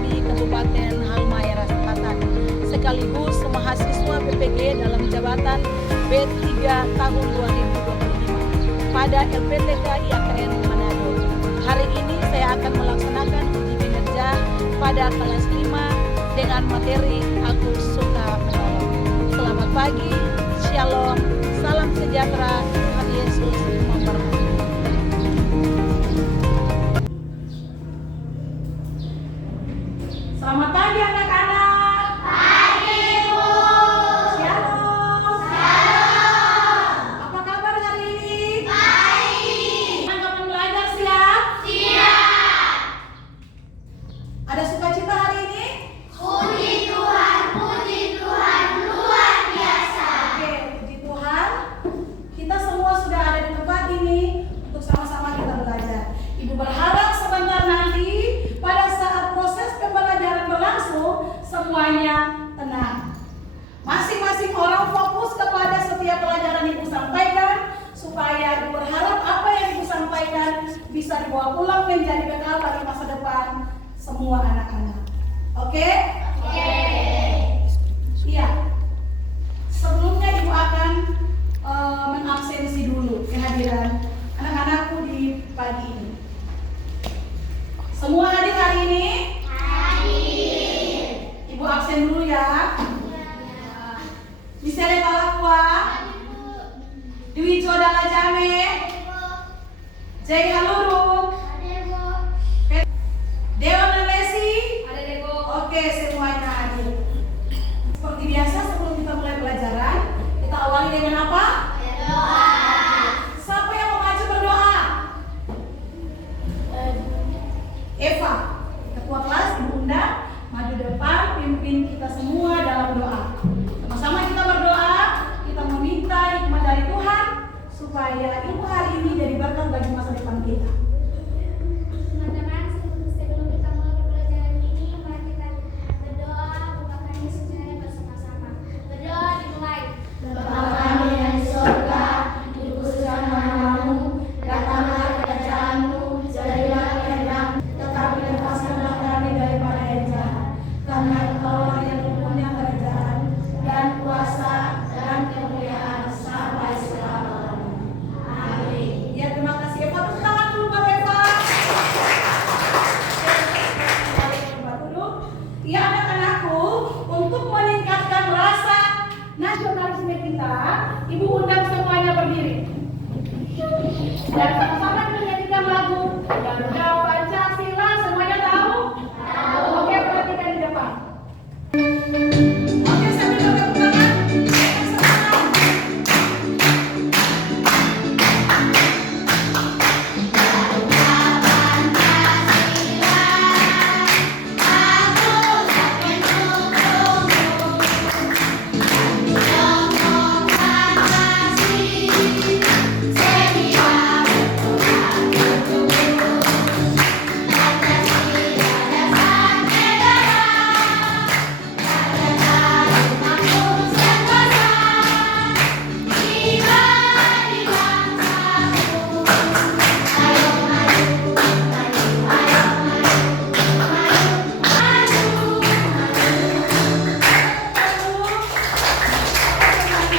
Prodi Kabupaten Halmahera Selatan, sekaligus mahasiswa PPG dalam jabatan B3 tahun 2025 pada LPTK IAKN Manado. Hari ini saya akan melaksanakan uji kinerja pada kelas 5 dengan materi Aku Suka Menolong. Selamat pagi, Shalom, salam sejahtera, Tuhan Yesus memberkati. Selamat pagi anak-anak. Pagi, Bu. Shalom. Shalom. Apa kabar hari ini? Baik. Kapan belajar siap? Siap. Ada sukacita hari ini? Puji Tuhan luar biasa. Oke, puji Tuhan. Kita semua sudah ada di tempat ini untuk sama-sama kita belajar. Ibu berharap sebentar nanti pada saat proses pembelajaran berlangsung semuanya tenang. Masing-masing orang fokus kepada setiap pelajaran Ibu sampaikan supaya Ibu berharap apa yang Ibu sampaikan bisa dibawa pulang menjadi bekal bagi masa depan semua anak-anak. Oke? Oke. Iya. Sebelumnya Ibu akan mengabsensi dulu kehadiran anak-anakku di pagi ini. Semua hadir hari ini? Hadir. Ibu absen dulu ya. Misalnya Talakwa, Dwi Jodala Jame, Jai Haluru, Dewa Nelesi. Oke, semuanya hadir. Seperti biasa sebelum kita mulai pelajaran, kita awali dengan apa? Berdoa. Siapa yang mau maju berdoa? Eva, ketua kelas, Ibu undang maju depan, pimpin kita semua dalam doa. Sama-sama kita berdoa, kita meminta hikmat dari Tuhan supaya ilmu hari ini jadi berkat bagi masa depan kita. Teman-teman, sebelum kita mulai pelajaran ini, mari kita berdoa, bukakan Yesusnya bersama-sama. Berdoa dimulai. Bapa kami yang di surga, dikuduskan namamu, datanglah kerajaanmu, jadilah kehendakmu, tetapi lepaskanlah kami daripada yang jahat. Karena Engkau yang punya kerajaan dan kuasa dan kemuliaan sampai selama-lamanya. Amin. Ya, terima kasih Eva. Tepuk tangan dulu buat Eva. Coba duduk. Ya anak-anakku, untuk meningkatkan rasa nasionalisme kita, Ibu undang semuanya berdiri. Dan sama-sama menyanyikan lagu Garuda Pancasila. Semuanya tahu? Tahu. Oke, perhatikan di depan. Oke, sambil tepuk tangan.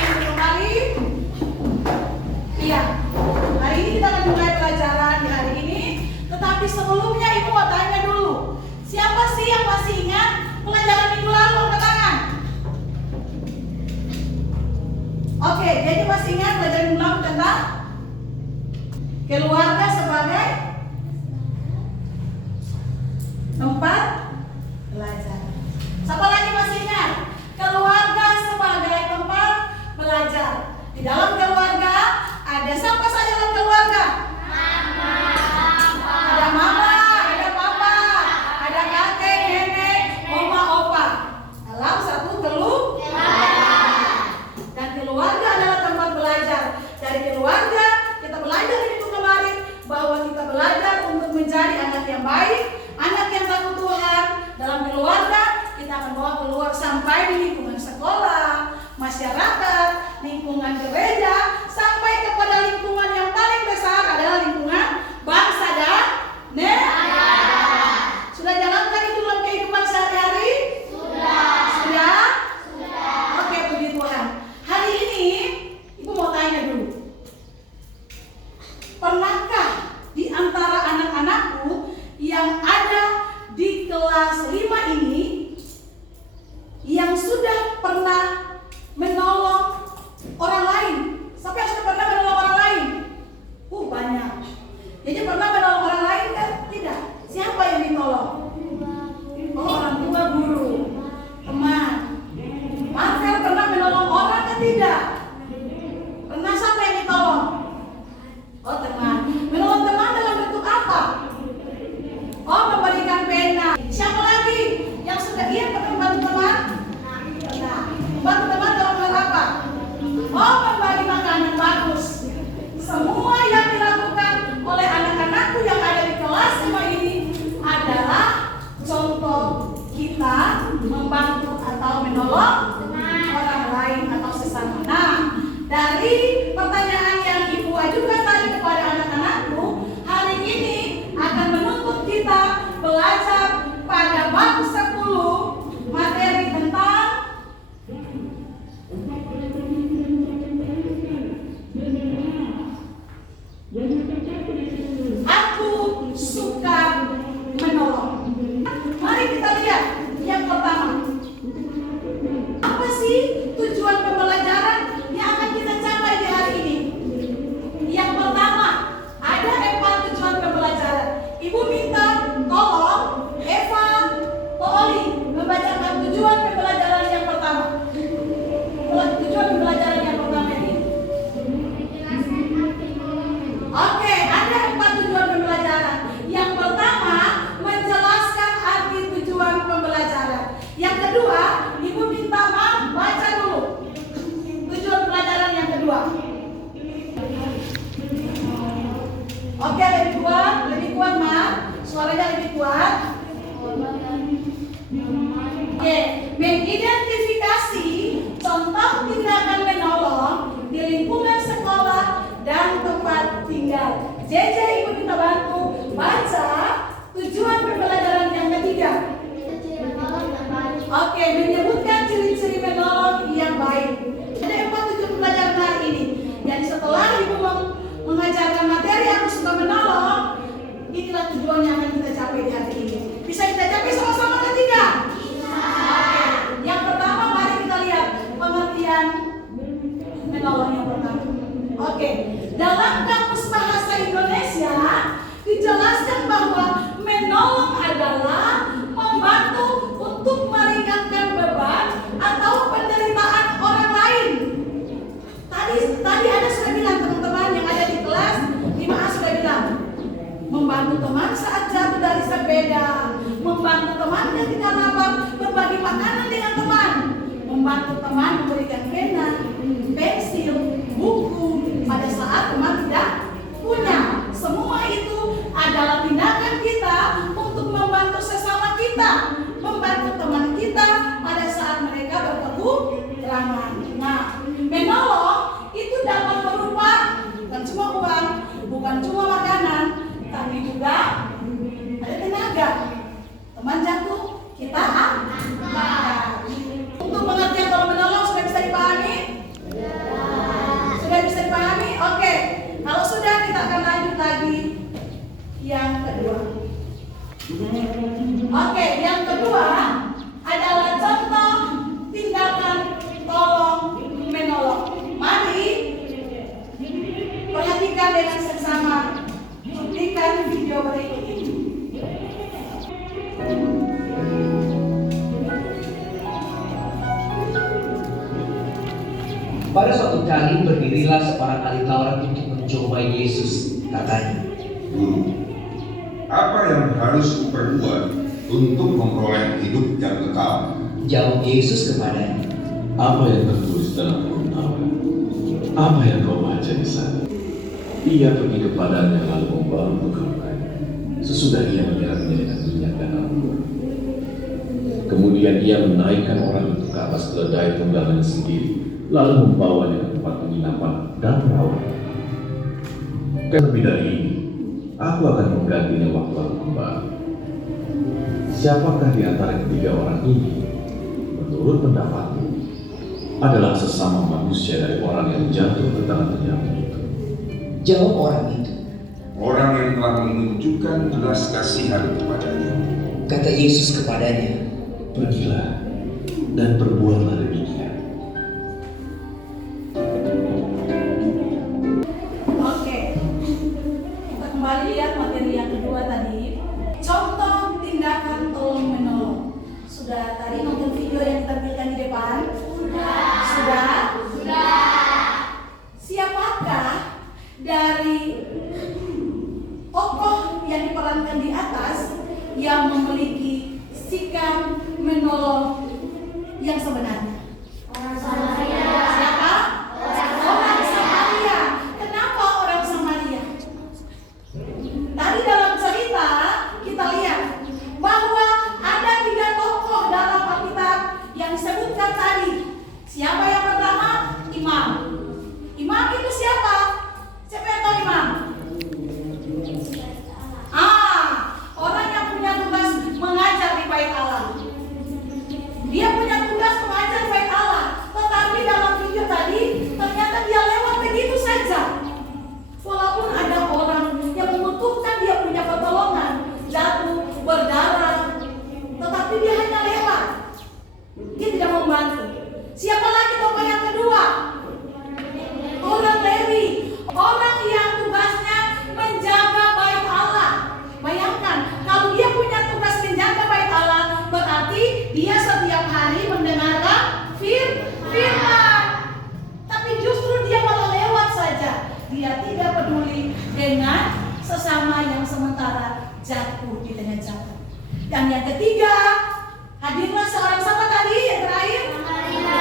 Kembali. Iya, hari ini kita akan mulai pelajaran di hari ini. Tetapi sebelumnya Ibu mau tanya dulu, siapa sih yang masih ingat pelajaran minggu lalu? Angkat tangan. Oke, jadi masih ingat pelajaran minggu lalu tentang keluarga sebagai tempat belajar. Siapa lagi masih ingat? Keluarga sebagai tempat belajar. Di dalam keluarga ada siapa saja dalam keluarga? Ada mama, ada papa, ada kakek, nenek, oma, opa. Dalam satu keluarga. Dan keluarga adalah tempat belajar. Dari keluarga kita belajar minggu kemarin bahwa kita belajar untuk menjadi anak yang baik, anak yang takut Tuhan, kelima ini yang sudah pernah menolong orang lain. Siapa yang sudah pernah menolong orang lain? Banyak. Jadi pernah menolong orang lain kan? Tidak. Siapa yang ditolong? Orang tua, guru, teman. Marvel pernah menolong orang kan? Tidak. Pernah siapa yang ditolong? Teman. Menolong teman dalam bentuk apa? Memberikan pena. Siapa lagi yang sudah pernah membantu teman? Pernah. Membantu teman dalam hal apa? Membagi makanan bagus. Semua yang dilakukan oleh anak-anakku yang ada di kelas 5 ini adalah contoh kita membantu atau menolong orang lain atau sesama. Nah, dari pertanyaan yang Ibu ajukan tadi kepada anak-anakku, hari ini akan menuntut kita belajar pada bab 10 materi tentang aku suka menolong. Mari kita lihat yang pertama. Apa sih tujuan pembelajaran yang akan kita capai di hari ini? Yang pertama, ada 4 tujuan pembelajaran. Ibu minta tolong Eva, Oli membacakan tujuan pembelajaran yang pertama. Tujuan pembelajaran yang pertama ini. Oke, ada 4 tujuan pembelajaran. Yang pertama, menjelaskan arti tujuan pembelajaran. Yang kedua, Ibu minta baca dulu tujuan pelajaran yang kedua. Oke, lebih kuat, Ma. Suaranya lebih kuat. Oke, mengidentifikasi contoh tindakan menolong di lingkungan sekolah dan tempat tinggal. JJ, Ibu minta bantu baca tujuan pembelajaran yang ketiga. Oke, menyebutkan ciri-ciri menolong yang baik. Ada 4 tujuan pembelajaran hari ini. Jadi setelah Ibu mengajarkan materi aku suka menolong, inilah tujuan yang akan kita capai di hari ini. Bisa kita capai sama-sama kan tidak? Oke, yang pertama mari kita lihat pengertian menolong yang pertama. Oke, dalam Kamus Bahasa Indonesia dijelaskan bahwa menolong adalah membantu untuk meringankan beban atau penderitaan orang lain. Tadi ada sudah bilang teman-teman yang ada di kelas 5A sudah bilang membantu teman saat jatuh dari sepeda, membantu teman yang tidak dapat berbagi makanan dengan teman, membantu teman memberikan pena, pensil, buku pada saat teman tidak punya. Semua itu adalah tindakan kita untuk membantu sesama kita, membantu teman kita pada saat mereka berkekurangan. Nah, menolong itu dapat berupa bukan cuma uang, bukan cuma makanan, tapi juga ada tenaga. Teman jatuh, kita angkat. Untuk pengertian kalau menolong sudah bisa dipahami? Sudah bisa dipahami? Oke. Kalau sudah, kita akan lanjut lagi yang kedua. Oke, yang kedua adalah contoh tindakan tolong menolong. Mari perhatikan dengan seksama. Hentikan video berikut ini. Pada suatu kali berdirilah seorang ahli Taurat untuk mencobai Yesus. Katanya, Guru, apa yang harus kuperbuat untuk memperoleh hidup yang kekal? Jawab Yesus kepadanya, apa yang tertulis dalam Hukum Taurat? Apa yang kau baca di sana? Ia pergi kepadanya lalu membawa bekal kayu. Sesudah ia menyiramnya dengan minyak dan anggur. Kemudian ia menaikkan orang itu ke atas keledai tunggangannya sendiri, lalu membawanya ke tempat penginapan dan merawat. Lebih dari ini, aku akan menggantinya waktu aku kembali. Siapakah di antara ketiga orang ini, menurut pendapatmu, adalah sesama manusia dari orang yang jatuh ke tangan penyamun itu? jawab orang itu. Orang yang telah menunjukkan belas kasihan kepadanya. Kata Yesus kepadanya, Pergilah dan perbuatlah demikian. Oke, kita kembali lihat materi yang kedua tadi. Contoh tindakan tolong menolong. Sudah tadi nonton video yang ditampilkan di depan? Sudah? Siapakah dari tokoh yang diperankan di atas yang memiliki sikap menolong yang sebenarnya? Siapa? Orang Samaria. Kenapa orang Samaria? Tadi dalam cerita kita lihat bahwa ada 3 tokoh dalam Alkitab yang disebutkan tadi. Siapa yang pertama? Imam. Imam itu siapa? Siapa yang tahu imam? Orang yang punya tugas mengajar di bait Allah. Dia punya tugas mengajar di bait Allah. Tetapi dalam video tadi ternyata dia lewat begitu saja. Walaupun ada orang yang membutuhkan dia punya pertolongan, jatuh, berdarah, tetapi dia hanya lewat. Dia tidak membantu. Siapa lagi tokoh yang kedua? Orang Lewi. Orang yang tugasnya menjaga bait Allah. Bayangkan, kalau dia punya tugas menjaga bait Allah, berarti dia setiap hari mendengarkan firman. Tapi justru dia malah lewat saja. Dia tidak peduli dengan sesama yang sementara jatuh di tengah jalan. Dan yang ketiga, hadirlah seorang siapa tadi yang terakhir?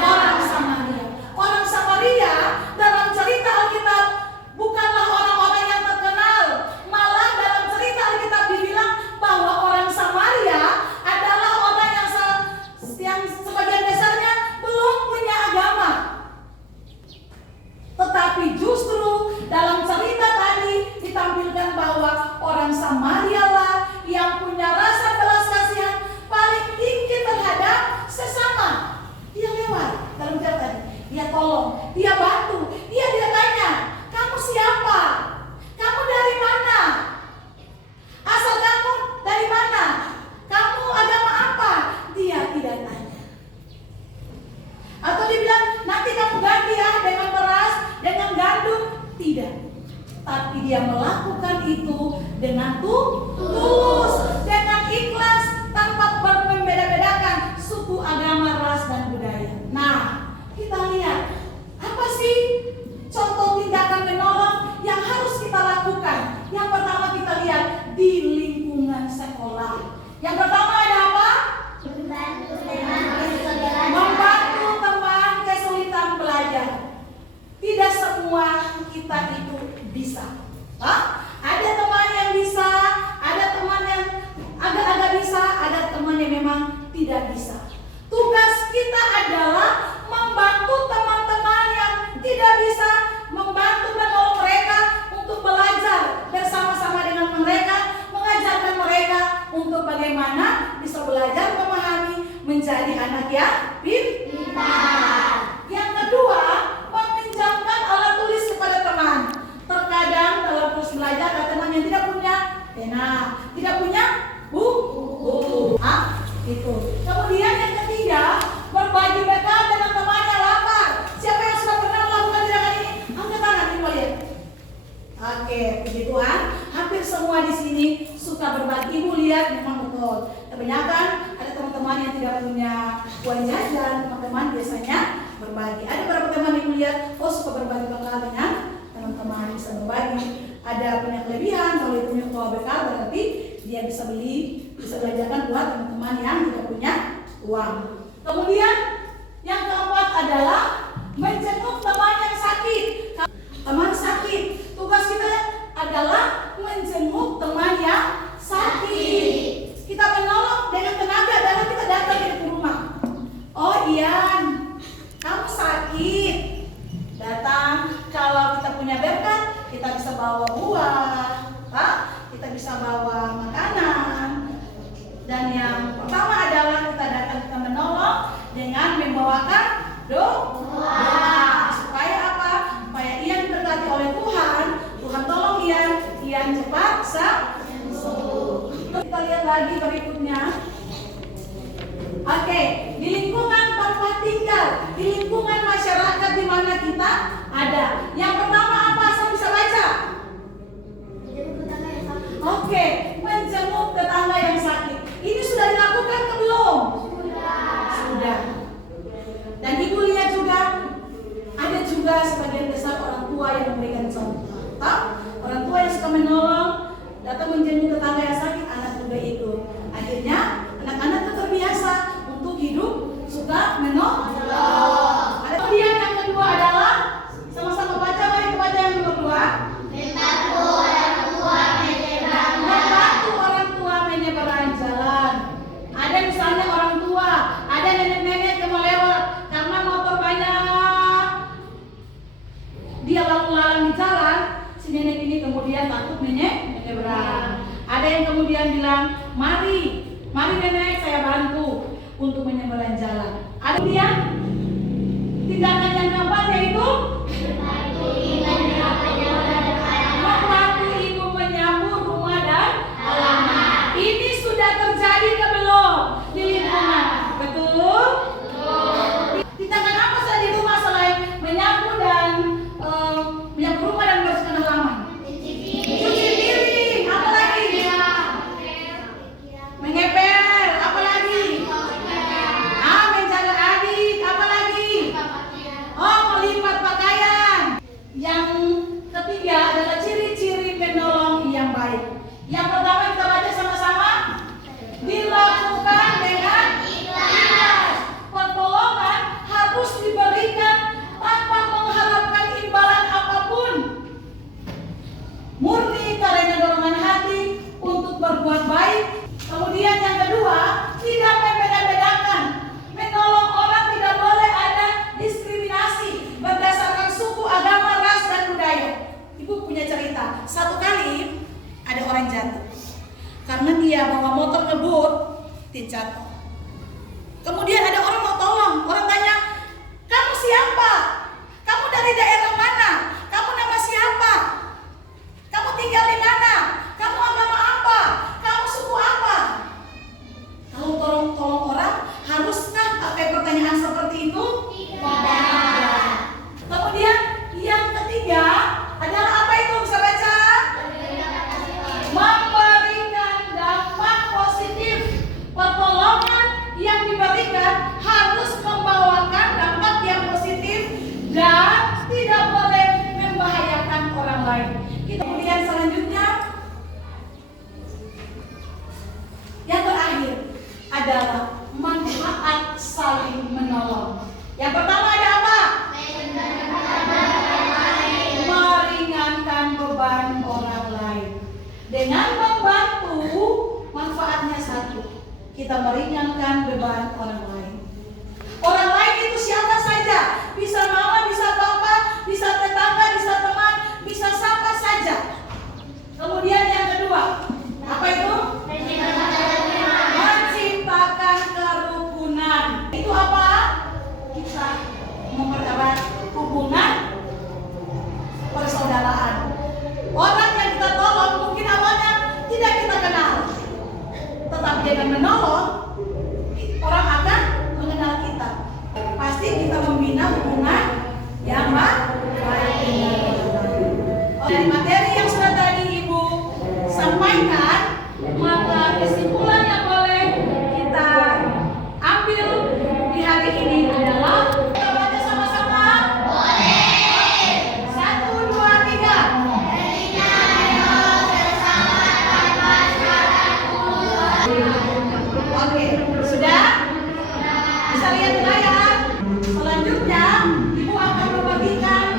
Orang Samaria. Orang Samaria dalam cerita Alkitab bukanlah orang-orang yang terkenal. Malah dalam cerita Alkitab dibilang bahwa orang Samaria adalah orang yang sebagian besarnya belum punya agama. Tetapi justru dalam cerita tadi ditampilkan bahwa orang Samaria lah yang punya rasa belas kasihan paling tinggi terhadap sesama. Dia lewat dalam cerita tadi. Dia tolong, dia bantu, dia tanya, kamu siapa? Kamu dari mana? Asal kamu dari mana? Kamu agama apa? Dia tidak tanya. Atau dibilang, nanti kamu ganti ya dengan beras, dengan gandum. Tidak. Tapi dia melakukan itu dengan tulus, dengan ikhlas, tanpa membeda-bedakan suku, agama, ras, dan budaya. Nah, kita lihat, apa sih contoh tindakan menolong yang harus kita lakukan? Yang pertama kita lihat di lingkungan sekolah. Yang pertama ada apa? Membantu teman kesulitan belajar. Tidak semua kita itu bisa. Ada teman yang bisa, ada teman yang agak-agak bisa, ada teman yang memang tidak bisa. Tugas kita adalah membantu teman-teman yang tidak bisa, membantu menolong mereka untuk belajar bersama-sama dengan mereka, mengajarkan mereka untuk bagaimana bisa belajar memahami, menjadi anak yang pintar. Yang kedua, meminjamkan alat tulis kepada teman. Terkadang dalam proses belajar ada teman yang tidak punya pena, tidak punya buku. Itu. Kemudian yang ketiga, berbagi bekal dengan temannya lapar. Siapa yang sudah pernah melakukan tindakan ini? Angkat tangan, ibu lihat. Oke, puji Tuhan. Hampir semua di sini suka berbagi. Ibu lihat, memang betul. Kebanyakan ada teman-teman yang tidak punya uang jajan. Teman-teman biasanya berbagi. Ada beberapa teman ibu lihat, suka berbagi bekal dengan teman-teman, bisa berbagi. Ada punya kelebihan, kalau itu punya bekal berarti dia bisa beli, bisa belajarkan buat teman-teman yang tidak punya uang. Kemudian yang keempat adalah menjenguk teman yang sakit. Teman sakit, tugas kita adalah menjenguk teman yang sakit. Kita menolong dengan tenaga adalah kita datang ke rumah. Oh Ian, kamu sakit. Datang, kalau kita punya berkat, kita bisa bawa buah, kita bisa bawa makanan. Dan yang pertama adalah kita datang, kita menolong dengan membawakan doa. Supaya apa? Supaya Ian diberkati oleh Tuhan. Tuhan tolong Ian cepat sembuh. Kita lihat lagi berikutnya. Oke, di lingkungan tempat tinggal, di lingkungan masyarakat di mana kita ada. Yang pertama apa? Saya bisa baca. Oke, menjenguk tetangga yang sakit. Ini sudah dilakukan ke belum? Sudah. Dan ibu lihat juga, ada juga sebagian besar orang tua yang memberikan contoh. Orang tua yang suka menolong, datang menjenguk tetangga yang sakit, anak juga ikut. Akhirnya anak-anak itu terbiasa untuk hidup suka menolong. Kemudian yang kedua adalah sama-sama baca, mari baca yang kedua. Membantu orang tua menyeberang jalan. Ada misalnya orang tua, ada nenek-nenek yang mau lewat karena motor banyak. Dia lalu lalang di jalan, si nenek ini kemudian takut menyeberang. Ada yang kemudian bilang, mari nenek saya bantu untuk menyeberang jalan. Ada kemudian tindakan yang keempat yaitu membantu ibu menyapu rumah dan halaman. Ini sudah terjadi ke belum di lingkungan? Betul? Tindakan apa saja di rumah selain menyapu dan menyapu rumah dan membersihkan halaman? Cuci piring, apa lagi? Mengepel, apa lagi? Menjaga adik, apa lagi? Melipat pakaian. Yang ketiga adalah ciri-ciri penolong yang baik. Yang pertama kita baca sama-sama. Dilakukan dengan ikhlas. Pertolongan harus diberikan tanpa mengharapkan imbalan apapun. Murni karena dorongan hati untuk berbuat baik. Kemudian yang kedua, tidak membeda-bedakan. Menolong orang tidak boleh ada diskriminasi berdasarkan suku, agama, ras, dan budaya. Ibu punya cerita. Satu kali ada orang jatuh. Karena dia bawa motor ngebut, dia jatuh. Kemudian ada orang mau tolong. Orang tanya, kamu siapa? Kamu dari daerah mana? Kamu nama siapa? Kamu tinggal di mana? Kamu agama apa? Kamu suku apa? Kalau tolong orang, haruskah pakai pertanyaan seperti itu? Tidak. Kemudian yang ketiga adalah apa itu? Bisa baca? Memberikan dampak positif. Pertolongan yang diberikan harus membawakan dampak yang positif dan tidak boleh membahayakan orang lain. Kemudian selanjutnya yang terakhir adalah manfaat saling menolong. Yang pertama ada apa? Meringankan beban orang lain. Dengan membantu, manfaatnya satu, kita meringankan beban orang lain. Orang lain itu siapa saja, bisa mama, bisa papa, bisa tetangga, bisa teman, bisa siapa saja. Kemudian yang kedua, apa itu? Menciptakan kerukunan. Itu apa? Kita mempererat hubungan persaudaraan. Orang yang kita tolong mungkin awalnya tidak kita kenal, tetapi dengan menolong orang akan mengenal kita. Pasti kita membina hubungan yang baik dengan orang lain. Dari materi yang sudah tadi Ibu sampaikan, maka kesimpulan yang boleh kita ambil di hari ini adalah, kita baca sama-sama. Boleh. 1, 2, 3. Oke, sudah? Bisa lihat layar. Selanjutnya, Ibu akan membagikan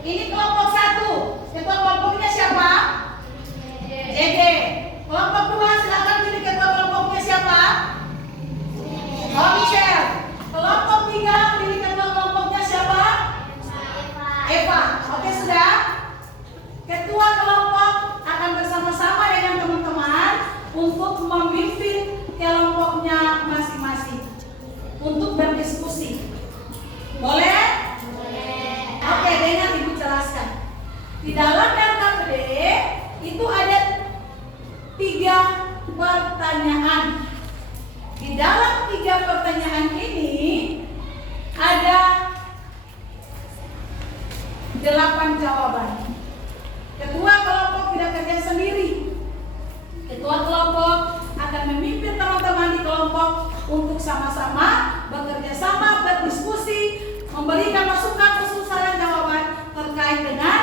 Ini kelompok 1. Ketua kelompoknya siapa? JJ. Kelompok 2 silakan pilih ketua kelompoknya siapa? Oh, Michelle. Kelompok 3 pilih ketua kelompoknya siapa? Eva. Oke, sudah. Ketua kelompok akan bersama-sama dengan teman-teman untuk memimpin kelompoknya masing-masing untuk berdiskusi. Boleh? Oke, dengan Ibu jelaskan. Di dalam RKPD itu ada 3 pertanyaan. Di dalam 3 pertanyaan ini ada 8 jawaban. Ketua kelompok tidak kerja sendiri. Ketua kelompok akan memimpin teman-teman di kelompok untuk sama-sama bekerja sama, berdiskusi, memberikan masukan, usul, saran, jawaban terkait dengan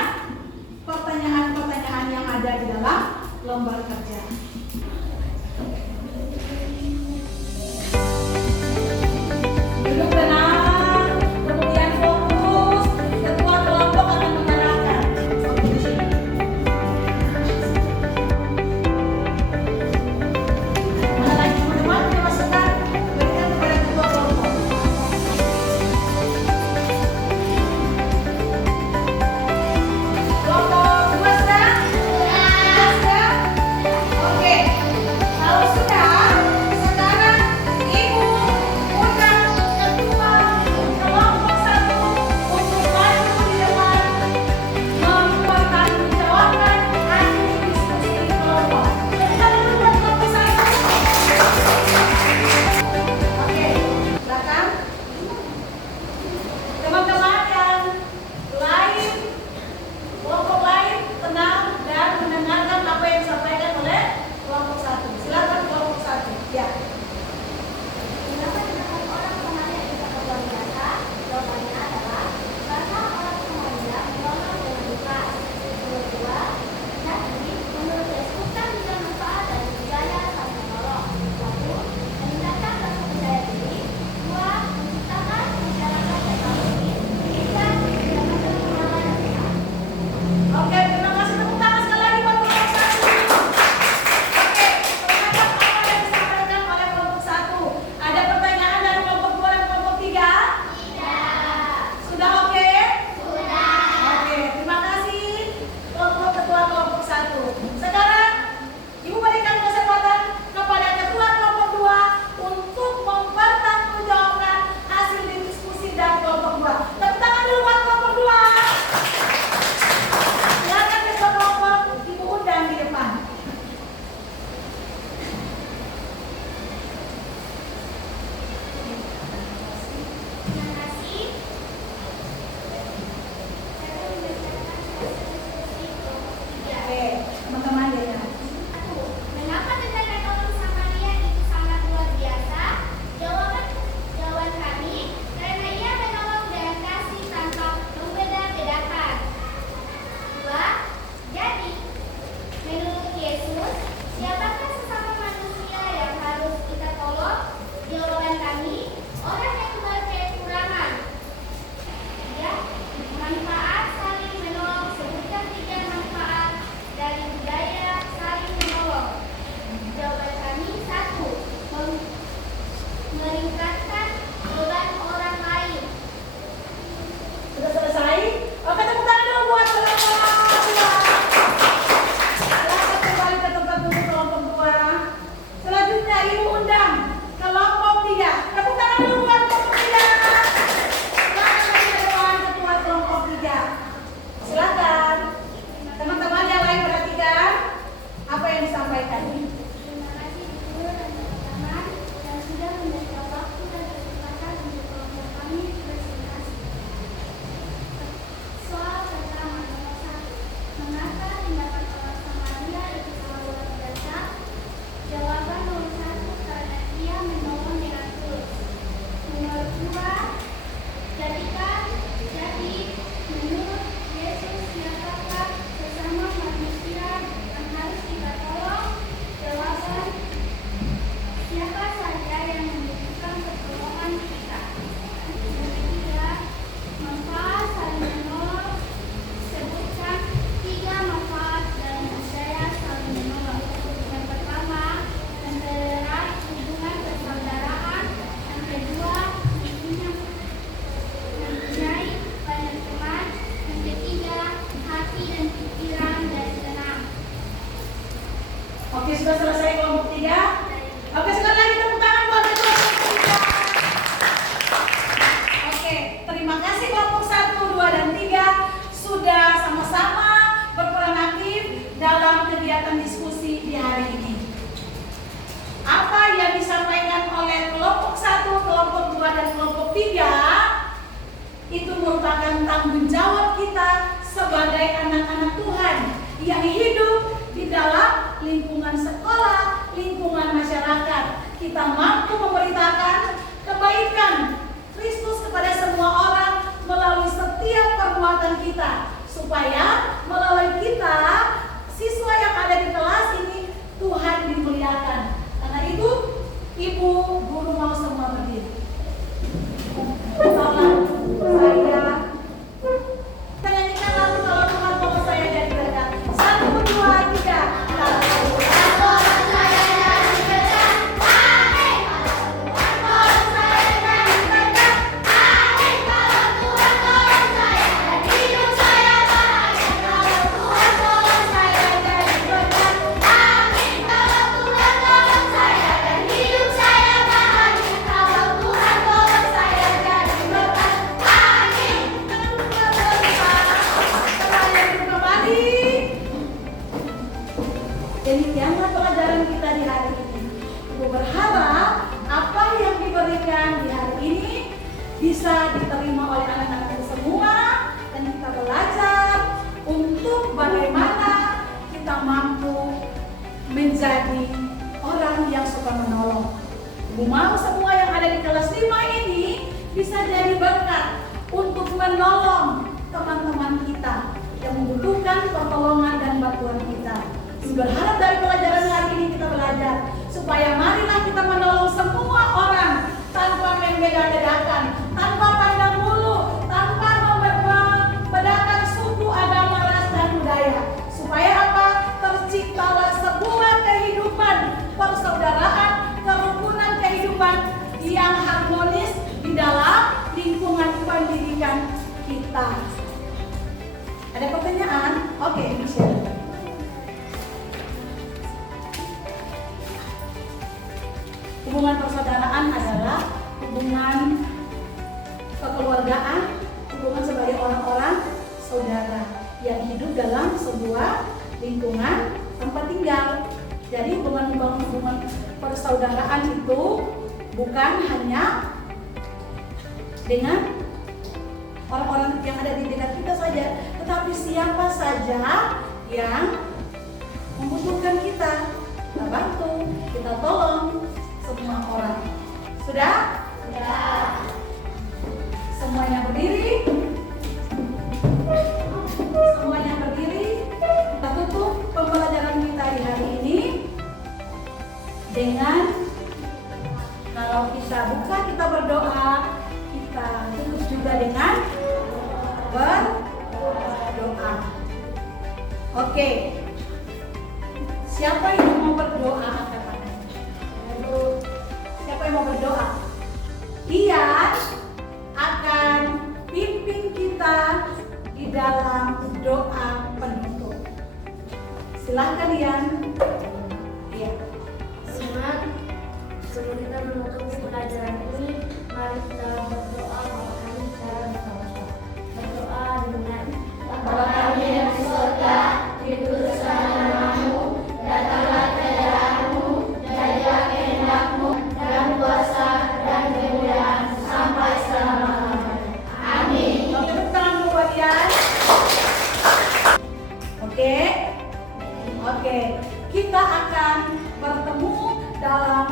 pertanyaan-pertanyaan yang ada di dalam lembar kerja. Duduk tenang, kemudian fokus. Ketua kelompok akan mengarahkan. Mana lagi teman-teman punya masukan? Berikan kepada ketua kelompok. Kelompok 2 sudah? Sudah? Oke. kegiatan diskusi di hari ini. Apa yang disampaikan oleh kelompok 1, kelompok 2, dan kelompok 3 itu merupakan tanggung jawab kita sebagai anak-anak Tuhan yang hidup di dalam lingkungan sekolah, lingkungan masyarakat. Kita mampu memberitakan kebaikan Kristus kepada semua orang melalui setiap perbuatan kita, supaya melalui kita, siswa yang ada di kelas ini, Tuhan dimuliakan. Karena itu, ibu guru mau semua berdiri. Tolong saya, kita nyanyikan lagu kalau Tuhan mau saya jadi berkat. 1, 2, 3. Demikianlah pelajaran kita di hari ini. Ibu berharap apa yang diberikan di hari ini bisa diterima oleh anak-anak semua, dan kita belajar untuk bagaimana kita mampu menjadi orang yang suka menolong. Ibu mau semua yang ada di kelas 5 ini bisa jadi berkat untuk menolong teman-teman kita yang membutuhkan pertolongan dan bantuan kita. Berharap dari pelajaran hari ini kita belajar supaya marilah kita menolong semua orang tanpa membeda-bedakan, tanpa pandang bulu, tanpa membedakan suku, agama, ras, dan budaya. Supaya apa? Terciptalah sebuah kehidupan persaudaraan, kerukunan kehidupan yang harmonis di dalam lingkungan pendidikan kita. Ada pertanyaan? Oke, Michelle. Hubungan persaudaraan adalah hubungan kekeluargaan, hubungan sebagai orang-orang saudara yang hidup dalam sebuah lingkungan tempat tinggal. Jadi hubungan persaudaraan itu bukan hanya dengan orang-orang yang ada di dekat kita saja, tetapi siapa saja yang membutuhkan kita bantu, kita tolong. Semua orang. Sudah? Sudah. Semuanya berdiri. Semuanya berdiri. Kita tutup pembelajaran kita di hari ini dengan, kalau kita buka, kita berdoa. Kita tutup juga dengan berdoa. Oke. Siapa yang mau berdoa? Siapa yang mau berdoa? Ian akan pimpin kita di dalam doa penutup. Silahkan Ian. Iya. Sebelum kita menutup pelajaran ini, mari kita berdoa bahwa kami secara bersama-sama. Berdoa dengan Bapa kami yang di surga, dikuduskan namamu, datanglah kerajaanmu, jadilah kehendakmu, dan kuasa dan kemuliaan sampai selama-lamanya. Amin. Tepuk tangan dulu buat Ian. Oke. Kita akan bertemu dalam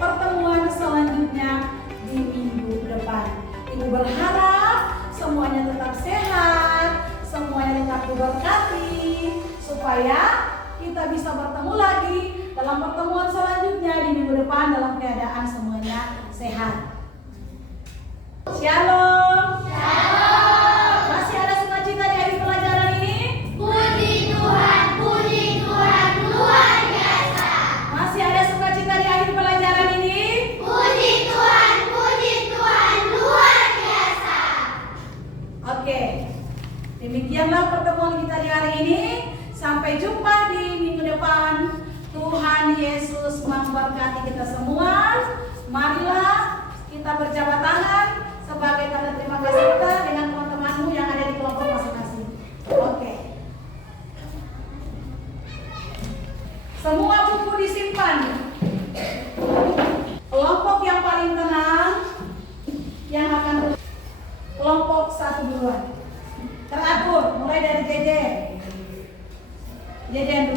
pertemuan selanjutnya di minggu depan. Ibu berharap semuanya tetap sehat, semuanya tetap diberkati, supaya kita bisa bertemu lagi dalam pertemuan selanjutnya di minggu depan dalam keadaan semuanya sehat. Shalom. Shalom. Masih ada sukacita di akhir pelajaran ini? Puji Tuhan, luar biasa. Masih ada sukacita di akhir pelajaran ini? Puji Tuhan, luar biasa. Oke. Demikianlah pertemuan kita di hari ini. Sampai jumpa di minggu depan. Tuhan Yesus memberkati kita semua. Marilah kita berjabat tangan sebagai tanda terima kasih kita dengan teman-temanmu yang ada di kelompok masing-masing. Oke. Kejadian